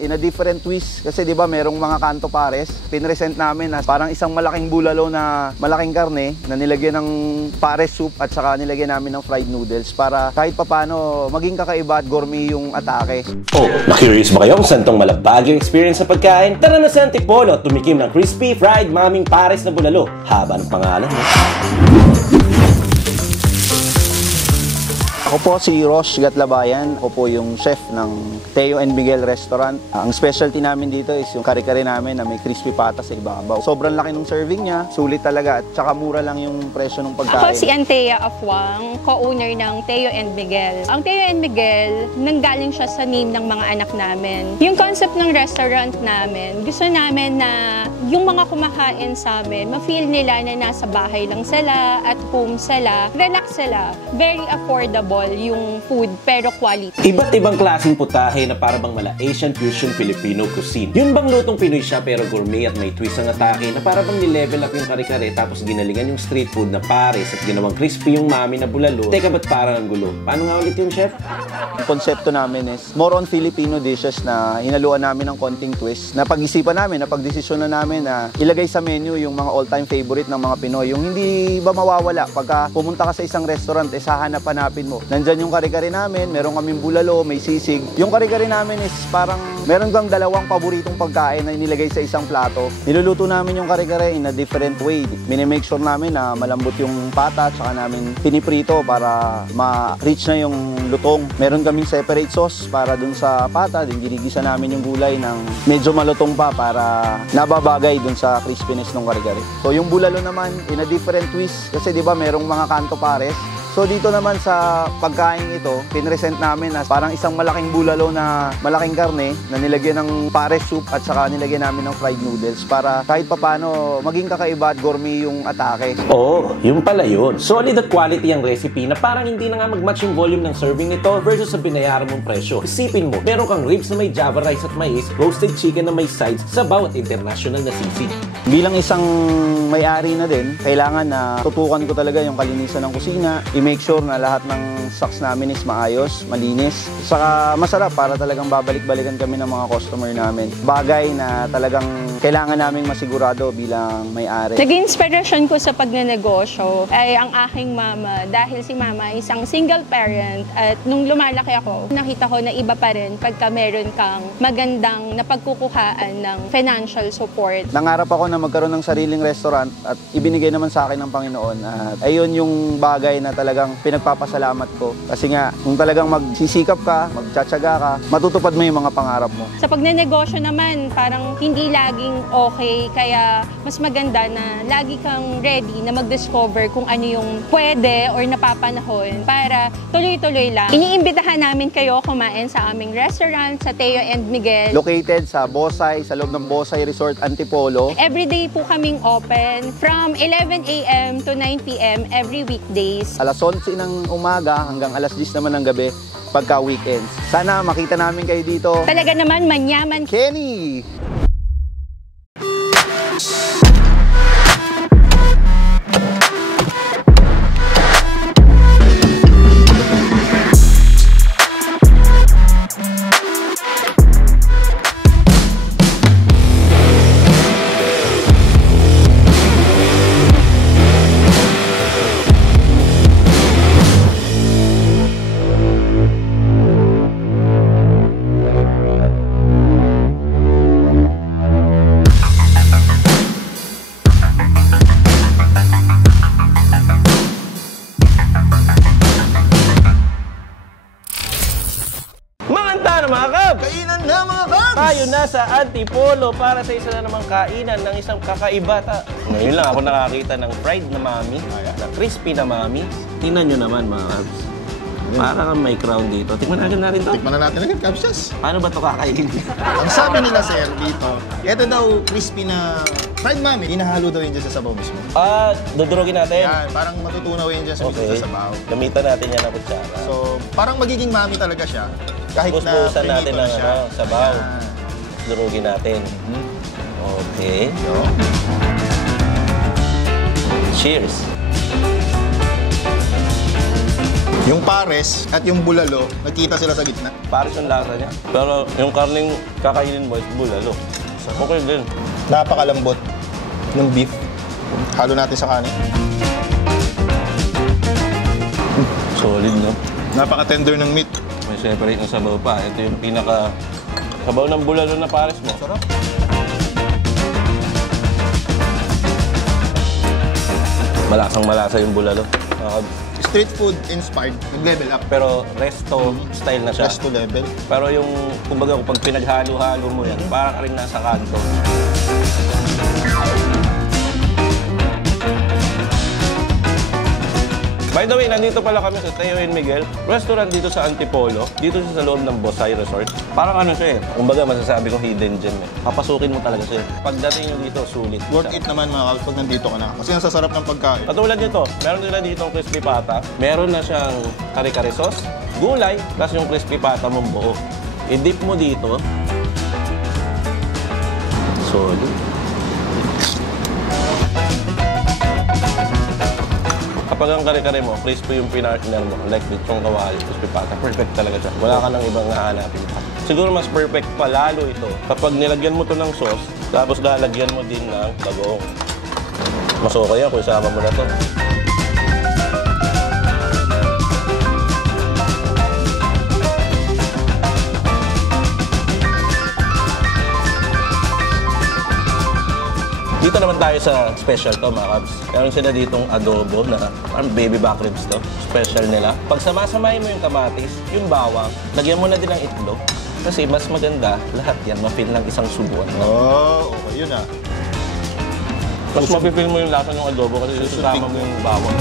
in a different twist. Kasi di ba merong mga kanto pares, pinresent namin na parang isang malaking bulalo na malaking karne na nilagyan ng pares soup at saka nilagyan namin ng fried noodles para kahit papano maging kakaiba at gourmet yung atake. Oh, na-curious ba kayo kung saan tong malabag yung experience sa pagkain? Tara na sa Antipolo at tumikim ng crispy fried maming pares na bulalo. Haba ng pangalan, no? Ako po si Rosh Gatlabayan. Ako po yung chef ng Teo and Miguel Restaurant. Ang specialty namin dito is yung kare-kare namin na may crispy pata sa ibabaw. Sobrang laki ng serving niya, sulit talaga at saka mura lang yung presyo ng pagkain. Ako si Antea Afwang, co-owner ng Teo and Miguel. Ang Teo and Miguel, nanggaling siya sa name ng mga anak namin. Yung concept ng restaurant namin, gusto namin na yung mga kumakain sa amin, ma-feel nila na nasa bahay lang sila, at home sila, relax sila, very affordable yung food pero quality. Iba't ibang klaseng putahe na para bang mala Asian fusion Filipino cuisine. Yun bang lutong Pinoy siya pero gourmet at may twist ang atake na para bang ni-level up yung kare-kare tapos ginalingan yung street food na pares at ginawang crispy yung mami na bulalo. Teka, ba't parang ang gulo? Paano nga ulit yung chef? Ang konsepto namin is more on Filipino dishes na hinaluan namin ng konting twist. Napag-isipan namin, napag-desisyon na namin na ilagay sa menu yung mga all-time favorite ng mga Pinoy. Yung hindi ba mawawala pagka pumunta ka sa isang restaurant, hahanap-hanapin mo. Nandyan yung kare-kare namin, meron kaming bulalo, may sisig. Yung kare-kare namin is parang meron kang dalawang paboritong pagkain na inilagay sa isang plato. Niluluto namin yung kare-kare in a different way. Minimake sure namin na malambot yung pata, tsaka namin piniprito para ma-reach na yung lutong. Meron kaming separate sauce para dun sa pata, din ginigisa namin yung gulay ng medyo malutong pa para nababagay dun sa crispiness ng kare-kare. So yung bulalo naman in a different twist kasi di ba merong mga kanto pares. So dito naman sa pagkain ito, pinresent namin na parang isang malaking bulalo na malaking karne na nilagyan ng pares soup at saka nilagyan namin ng fried noodles para kahit papano maging kakaiba at gourmet yung atake. Oo, yung pala yun. Solid at quality ang recipe na parang hindi na nga mag-match yung volume ng serving nito versus sa binayaran mong presyo. Isipin mo, meron kang ribs na may java rice at mais, roasted chicken na may sides, sabaw at international na sisig. Bilang isang may-ari na din, kailangan na tutukan ko talaga yung kalinisan ng kusina, i-make sure na lahat ng stocks namin is maayos, malinis, saka masarap para talagang babalik-balikan kami ng mga customer namin. Bagay na talagang kailangan naming masigurado bilang may-ari. Naging inspirasyon ko sa pagnenegosyo ay ang aking mama dahil si mama ay isang single parent at nung lumalaki ako, nakita ko na iba pa rin pagka meron kang magandang napagkukuhaan ng financial support. Nangarap ako na magkaroon ng sariling restaurant at ibinigay naman sa akin ng Panginoon at ayun yung bagay na talagang pinagpapasalamat ko. Kasi nga, kung talagang magsisikap ka, magtsatsaga ka, matutupad mo yung mga pangarap mo. Sa pagnenegosyo naman, parang hindi laging okay, kaya mas maganda na lagi kang ready na mag-discover kung ano yung pwede or napapanahon para tuloy-tuloy lang. Iniimbitahan namin kayo kumain sa aming restaurant sa Teo and Miguel. Located sa Bosay, sa loob ng Bosay Resort Antipolo. Everyday po kaming open from 11 a.m. to 9 p.m. every weekdays. Alas 11 ng umaga hanggang alas 10 naman ng gabi pagka weekends. Sana makita namin kayo dito. Talaga naman manyaman. Kenny! Kainan na mga kabs! Tayo na sa Antipolo para sa isa na namang kainan ng isang kakaiba. Ngayon lang ako nakakita ng fried na mami, na crispy na mami. Tingnan nyo naman mga kabs. Para kang may crown dito. Tikman natin to. Tikman na natin agad, Kabsyas. Paano ba ito kakainin? Ang sabi nila, sir, dito, ito daw crispy na fried mami, hinahalo daw yun dyan sa sabaw mismo. Dudurugin natin. Yan, parang matutunaw yun dyan sa mismo sa sabaw. Gamitan natin yan na kutsara. So, parang magiging mami talaga siya. Kahit na busbusan natin ng sabaw. Ayan. Durugin natin. Okay. Yo. Cheers! Yung pares at yung bulalo, nagkita sila sa gitna. Pares yung lasa niya. Pero yung karning kakainin mo is bulalo. Okay din. Napakalambot ng beef. Halo natin sa kanin. Solid, no? Napaka-tender ng meat. May separate na sabaw pa. Ito yung pinaka sabaw ng bulalo na pares mo. Sarap. Malasang-malasa yung bulalo. Street food inspired, nag-level up. Pero resto style na siya. Resto level. Pero yung, kumbaga, pag pinaghalo-halo mo yan, parang ka rin nasa kanto. By the way, nandito pala kami sa Teo and Miguel. Restaurant dito sa Antipolo. Dito siya sa loob ng Bosay Resort. Parang ano siya eh. Kumbaga, masasabi kong hidden gem eh. Papasukin mo talaga siya. Pagdating nyo dito, sulit. Worth it naman mga kalp pag nandito ka na. Kasi ang sasarap ng pagkain. Katulad nito, meron nila dito ang crispy pata. Meron na siyang kare-kare sauce, gulay, plus yung crispy pata mong buo. I-dip mo dito. Solid. Kapag ang kare-kare mo, crispy yung pinartner mo, like lechong kawali, crispy pata, perfect talaga siya. Wala ka nang ibang hahanapin pa. Siguro mas perfect pa lalo ito kapag nilagyan mo to ng sauce, tapos lalagyan mo din ng bagoong. Mas okay yan kung isama mo na to. Dito naman tayo sa special to, mga kabs. Meron sila ditong adobo na parang baby back ribs to. Special nila. Pag samasamahin mo yung kamatis, yung bawang, lagyan mo na din ng itlog. Kasi mas maganda, lahat yan ma-feel ng isang subuan. Oh, okay yun ah. Mas ma-feel mo yung lasa ng adobo kasi susama mo yung bawang.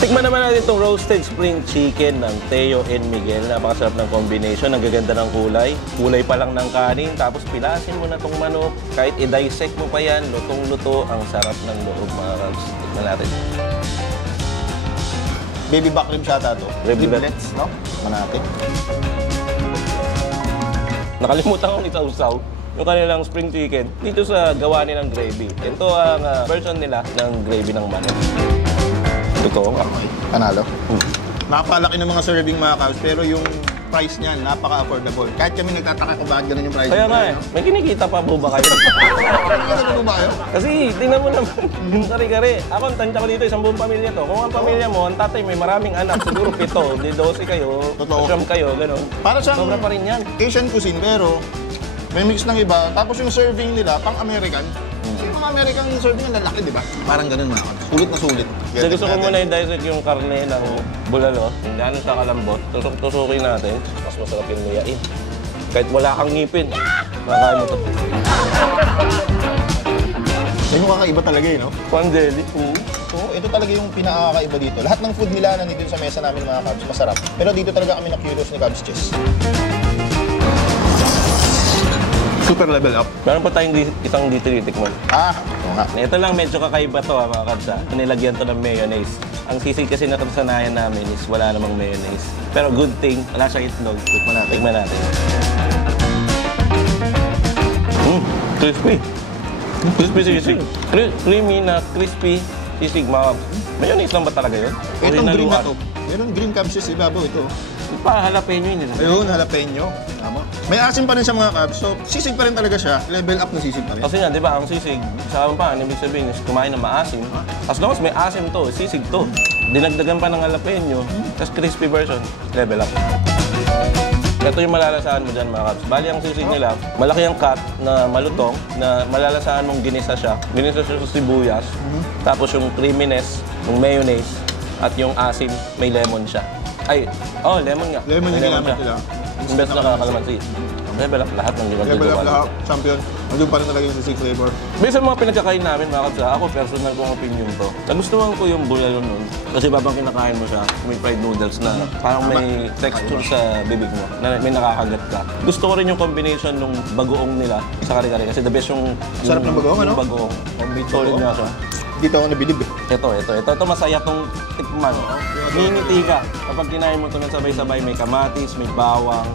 Tikman naman natin itong roasted spring chicken ng Teo and Miguel. Napakasarap ng combination. Ang gaganda ng kulay. Kulay pa lang ng kanin. Tapos pilasin mo na itong manok. Kahit i-dissect mo pa yan, lutong-luto. Ang sarap ng loob, mga kabs. Tikman natin. Baby back rib siya to. Riblet. Riblets, no? Manate. Nakalimutan kong itausaw yung kanilang spring chicken dito sa gawa nilang gravy. Ito ang version nila ng gravy ng manok. Totoo nga. Okay. Panalo. Napakalaki ng mga serving mga kabs, pero yung price niyan, napaka-affordable. Kahit kami nagtataka kung bakit ganun yung price. Kaya nga eh, may kinikita pa po ba kayo? Ano ba kayo? Kasi tingnan mo naman yung kare-kare. Ako, ang tansya ko dito, isang buong pamilya to. Kung ang pamilya mo, ang tatay may maraming anak, siguro 7, di 12 kayo, Totoo. siyam kayo, gano'n. Para siyang Sobra pa rin yan. Asian cuisine, pero may mix ng iba. Tapos yung serving nila, pang-American. Yung mga American serving ang lalaki, di ba? Parang ganun mga kabs. Sulit na sulit. Kasi gusto ko muna i-dissect yung karne ng bulalo. Hindi ano sa kalambot. Tusok-tusukin natin. Mas masarap yung luyain. Kahit wala kang ngipin, makakain mo ito. Yan yung kakaiba talaga eh, no? Pandeli. So, ito talaga yung pinakakaiba dito. Lahat ng food nila nandito sa mesa namin mga kabs, masarap. Pero dito talaga kami na-curious ni Kabs Chess. Super level up. Meron pa tayong isang ditinitikman. Oo nga. Ito lang medyo kakaiba to mga kabs. Nilagyan to ng mayonnaise. Ang sisig kasi natasanayan namin is wala namang mayonnaise. Pero good thing, wala siyang itlog. Tikman natin. Tikman natin. Crispy. Crispy sisig. Creamy na crispy sisig mga kabs. Mayonnaise lang ba talaga yun? Itong Original green na one. to. Meron green Kabs Chess ibabaw ito. Pa, jalapeno yun. Ayun, jalapeno. Tama. May asim pa rin siya mga kabs. So, sisig pa rin talaga siya. Level up na sisig pa rin. Kasi nga, di ba, ang sisig, sa pa, ang ibig sabihin is kumain ng maasim. As long as may asim to, sisig to. Dinagdagan pa ng jalapeno, tapos crispy version, level up. Ito yung malalasahan mo dyan mga kabs. Bali ang sisig nila, malaki ang cut na malutong, na malalasahan mong ginisa siya. Ginisa siya sa sibuyas, tapos yung creaminess, yung mayonnaise, at yung asim, may lemon siya. Ay, lemon nga. Lemon May yung ginamit siya. nila. Imbes na kakalamansi. Level up lahat ng Level up lahat. Champion. Nandun pa rin talaga yung sisig flavor. Based sa mga pinagkakain namin, mga kabs, ako personal kong opinion to. Nagustuhan ko yung bulalo nun. Kasi babang kinakain mo siya, may fried noodles na parang may texture sa bibig mo, na may nakakagat ka. Gusto ko rin yung combination ng bagoong nila sa kare-kare. Kasi the best yung Sarap ng bagoong, ano? Yung bagoong. Solid nga siya. Dito ako nabilib eh. Ito masaya tong tikman. Ngingiti ka. Kapag kinain mo ito ng sabay-sabay, may kamatis, may bawang.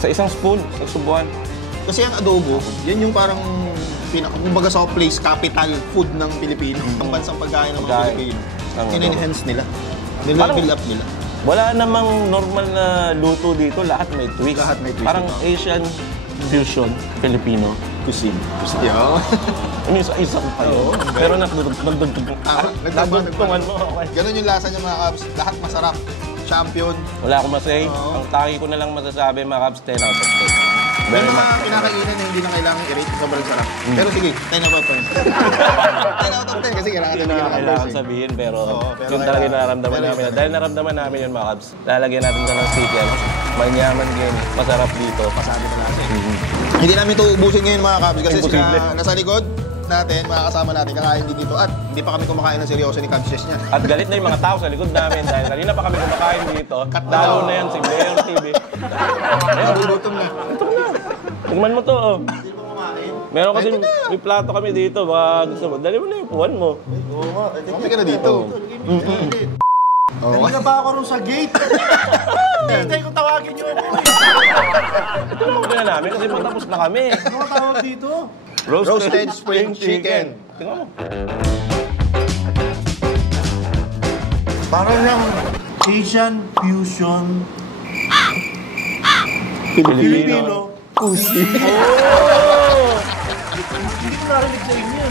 Sa isang spoon, sa subuan. Kasi ang adobo, yan yung parang kumbaga soft place, capital food ng Pilipino. Ang bansang pagkain ng mga Pagkain. Pilipino. Ang In-enhance nila. Nila-level up nila. Wala namang normal na luto dito, lahat may twist. Lahat may twist. Parang Asian fusion, Filipino. Cuisine. Yo. Isa pa yun. Pero nagdugtungan mo. Okay. Ganun yung lasa niya mga Cubs. Lahat masarap. Champion. Wala akong masay. Ang tangi ko na lang masasabi, mga Cubs, 10 out of 10. May Very mga much. pinakainan na hindi na kailangan i-rate. Sobrang sarap. Pero sige, 10 out of 10. 10 out of 10 kasi kailangan Hindi natin na ng kailangan numbers, eh. sabihin, pero Oo, pero yun talaga yung kailangan. nararamdaman Pero namin. yun. Dahil naramdaman namin yun, mga Cubs, lalagyan natin ka ng sticker. Manyaman game, masarap dito. Pasabi na natin. Hindi namin ito ubusin ngayon mga Cubs kasi Imposible. sila nasa likod natin, mga kasama natin, kakain din dito. At hindi pa kami kumakain ng seryoso ni Cubs niya. At galit na yung mga tao sa likod namin dahil kanina pa kami kumakain dito. Lalo na yan si Mayor TV. Nagugutom na. Tingnan mo to, oh. Meron kasi may plato kami dito. Baka gusto mo. Dali mo na yung puwan mo. Kami ka na dito. Kanina pa ako rin sa gate. Hintay ko tawagin niyo ako. Tingnan na namin kasi matapos na kami. Ano tawag dito? Roasted spring chicken. Tingnan mo. Parang yung Asian fusion Filipino. Pusi. Hindi ko narinig sa inyo.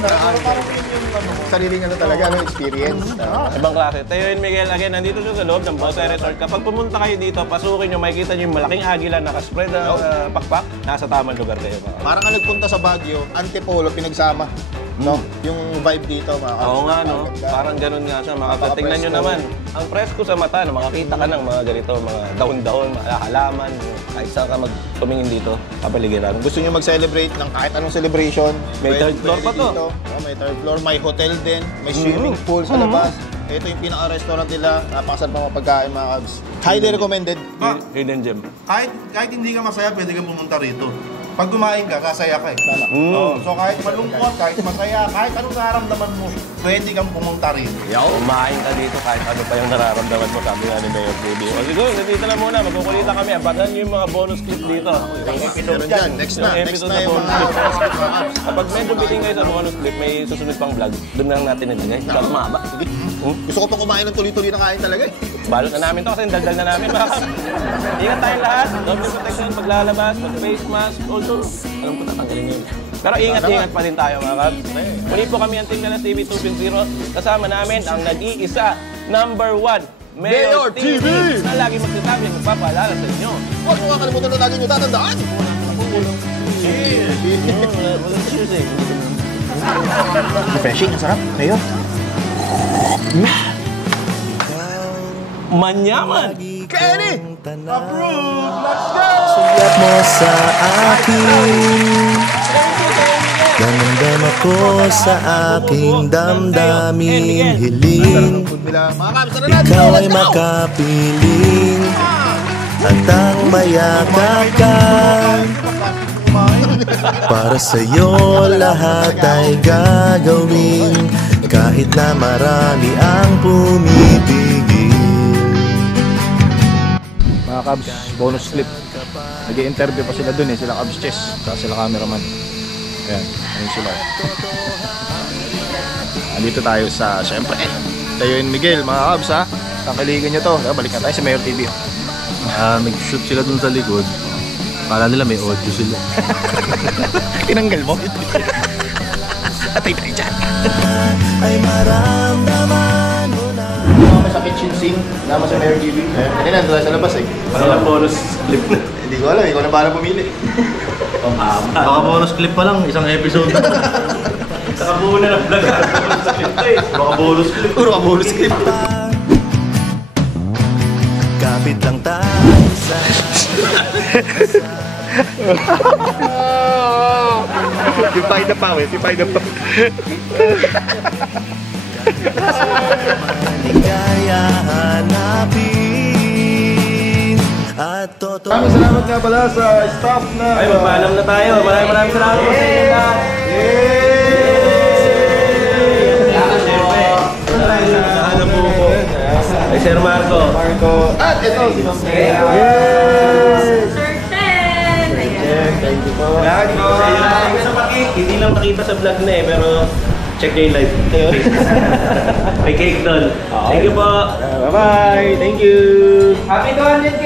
Parang yun yung ano. Sariling ano talaga, ano, experience. Ibang klase. Tayo and Miguel, again, nandito siya sa loob ng Bosay Resort. Kapag pumunta kayo dito, pasukin nyo, makikita nyo yung malaking agila nakaspread na pakpak. Nasa tamang lugar kayo. Parang ka nagpunta sa Baguio, Antipolo, pinagsama. No? Yung vibe dito, mga Cubs. Oo nga, no? Parang ganun nga siya. Tingnan nyo naman. Ang presko sa mata, no? Makakita ka ng mga ganito, mga dahon-dahon, mga halaman. Kahit saan ka tumingin dito, kapaligiran. Gusto nyo mag-celebrate ng kahit anong celebration. May third floor pa to. Dito. Oh, may third floor, may hotel din, may swimming pool sa labas. Ito yung pinaka-restaurant nila. Napakasarap ng mga pagkain, mga Cubs. Highly recommended. Hidden gem. Kahit hindi ka masaya, pwede kang pumunta rito. Pag kumain ka, kasaya ka eh. So kahit malungkot, kahit masaya, kahit anong nararamdaman mo, pwede kang pumunta rito. Kumain ka dito kahit ano pa yung nararamdaman mo, sabi nga ni Mayor TV. O siguro, nandito na muna, magkukulita kami. Abangan nyo yung mga bonus clip dito. Yung episode Meron dyan. Next na. Yung Next episode na na yung bonus mga clip. bonus clip, mga Cubs. Kapag medyo biling kayo sa bonus clip, may susunod pang vlog. Doon na lang natin nilagay. Mas mahaba. Gusto ko pang kumain ng tuloy-tuloy na kain talaga eh. Balot na namin to kasi daldal na namin. Ingat tayong lahat. Double protection, paglalabas, mag-face mask. Also, alam ko tatanggalin yun. Pero ingat-ingat pa din tayo mga Cubs. Muli po kami ang Team Galas TV 2.0. Kasama namin ang nag-iisa, #1, Mayor TV! Na lagi magsasabi, magpapaalala sa inyo. Huwag mo kakalimutan na lagi nyo tatandaan. Walang cheers eh. Refreshing, ang sarap. Mayor. Manyaman! Kenny! Sulat mo sa akin, damdam ako sa aking damdamin, hiling Mga Cubs, tara na! ikaw ay makapiling at ang mayakap ka. Para sa'yo lahat ay gagawin, kahit na marami ang pumipigil. Mga Cubs, bonus clip. Nag-i-interview pa sila dun eh, sila Cubs Chess, saka sila cameraman. Ayan, ayun sila. Andito tayo sa, syempre, Tayo and Miguel, mga Cubs ha. Kakaligan nyo to, balik na tayo sa Mayor TV. Nag-shoot sila dun sa likod. Para nila may audio sila. Tinanggal mo? Atay tayo dyan. Ay maramdaman mo na. Kami sa kitchen sink, naman sa Mayor TV. Hindi na, doon sa labas eh. Walang bonus clip na. Hindi ko alam, ikaw na para pumili. Baka bonus clip pa lang, isang episode. Saka buo na ng vlog. Bonus clip to eh. Baka bonus clip. Puro ka bonus clip. Kapit lang tayo sa Tipay na pa, tipay na pa. ligaya hanapin at totoo. Maraming salamat nga pala sa staff na... Ay, magpaalam na tayo. Maraming salamat po sa inyo lahat. Ay, Sir Marco. At ito, Sir Chen! Ayan. Thank you po. Sa iyo lang, hindi lang nakita sa vlog na eh, pero check nyo yung live. May cake doon. Thank you po. Bye-bye. Thank you. Happy 200K!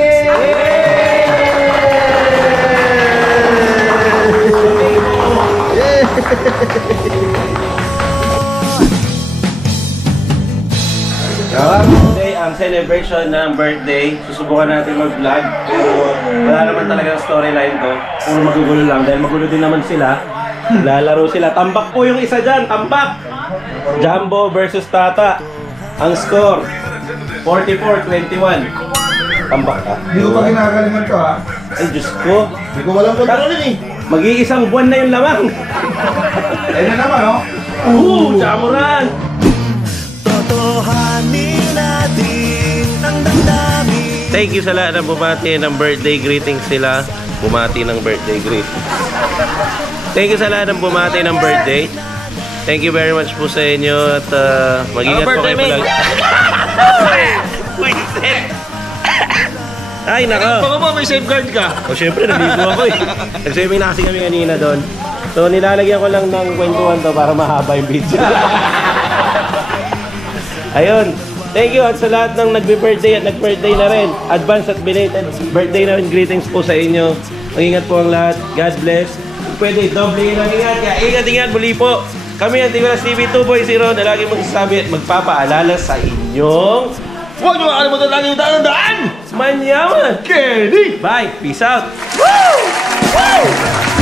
Today, ang celebration ng birthday. Susubukan natin mag-vlog. Pero wala naman talaga ang storyline ko. Puro magugulo lang. Dahil magulo din naman sila. Lalaro sila. Tambak po yung isa dyan. Tambak! Jumbo versus Tata. Ang score, 44-21. Tambak ka. Hindi ko pa ginagalingan to ha. Ay, Diyos ko. Hindi ko walang kontrolin eh. Mag-iisang buwan na yung lamang. Ayun na naman oh. Jamuran! Thank you sa lahat ng bumati ng birthday greetings sila. Bumati ng birthday greetings. Thank you sa lahat ng bumati ng birthday. Thank you very much po sa inyo at mag-ingat po kayo palagi. Ay, nako. Baka mo may safeguard ka. O syempre, naligo ako eh. Nag-swimming na kasi kami kanina doon. So nilalagyan ko lang ng kwentuhan to para mahaba yung video. Ayun. Thank you at sa lahat ng nagbe-birthday at nag-birthday na rin. Advance at belated birthday na rin. Greetings po sa inyo. Mag-ingat po ang lahat. God bless. Pwede, doble lang ingat. Kaya ingat muli po. Kami ang Tiburas TV 2.0 na lagi magsasabi at magpapaalala sa inyong Huwag niyo makalimutan lagi yung daan! manyaman. Kenny! Bye. Peace out. Woo!